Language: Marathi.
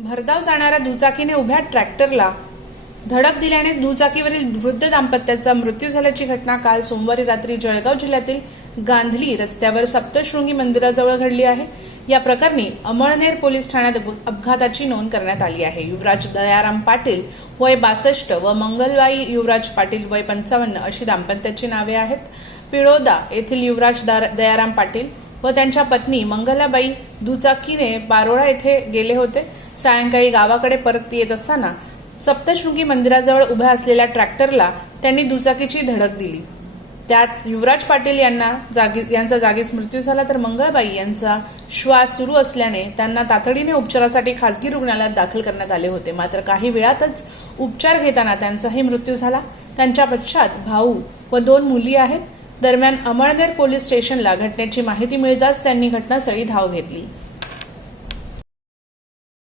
भरधाव जाणाऱ्या दुचाकीने उभ्या ट्रॅक्टरला धडक दिल्याने दुचाकीवरील वृद्ध दाम्पत्याचा मृत्यू झाल्याची घटना काल सोमवारी रात्री जळगाव जिल्ह्यातील गांधली रस्त्यावर सप्तशृंगी मंदिराजवळ घडली आहे। या प्रकरणी अमळनेर पोलीस ठाण्यात अपघाताची नोंद करण्यात आली आहे। युवराज दयाराम पाटील वय 62 व मंगलबाई युवराज पाटील वय 55 अशी दाम्पत्याची नावे आहेत। पिळोदा येथील युवराज दयाराम पाटील व त्यांच्या पत्नी मंगलाबाई दुचाकीने बारोळा येथे गेले होते। सायंकाळी गावाकडे परत येत असताना सप्तशृंगी मंदिराजवळ उभ्या असलेल्या ट्रॅक्टरला त्यांनी दुचाकीची धडक दिली। त्यात युवराज पाटील यांचा जागीच मृत्यू झाला, तर मंगळबाई यांचा श्वास सुरू असल्याने त्यांना तातडीने उपचारासाठी खासगी रुग्णालयात दाखल करण्यात आले होते। मात्र काही वेळातच उपचार घेताना त्यांचाही मृत्यू झाला। त्यांच्या पश्चात भाऊ व 2 मुली आहेत। दरम्यान अमळनेर पोलीस स्टेशनला घटनेची माहिती मिळताच त्यांनी घटनास्थळी धाव घेतली।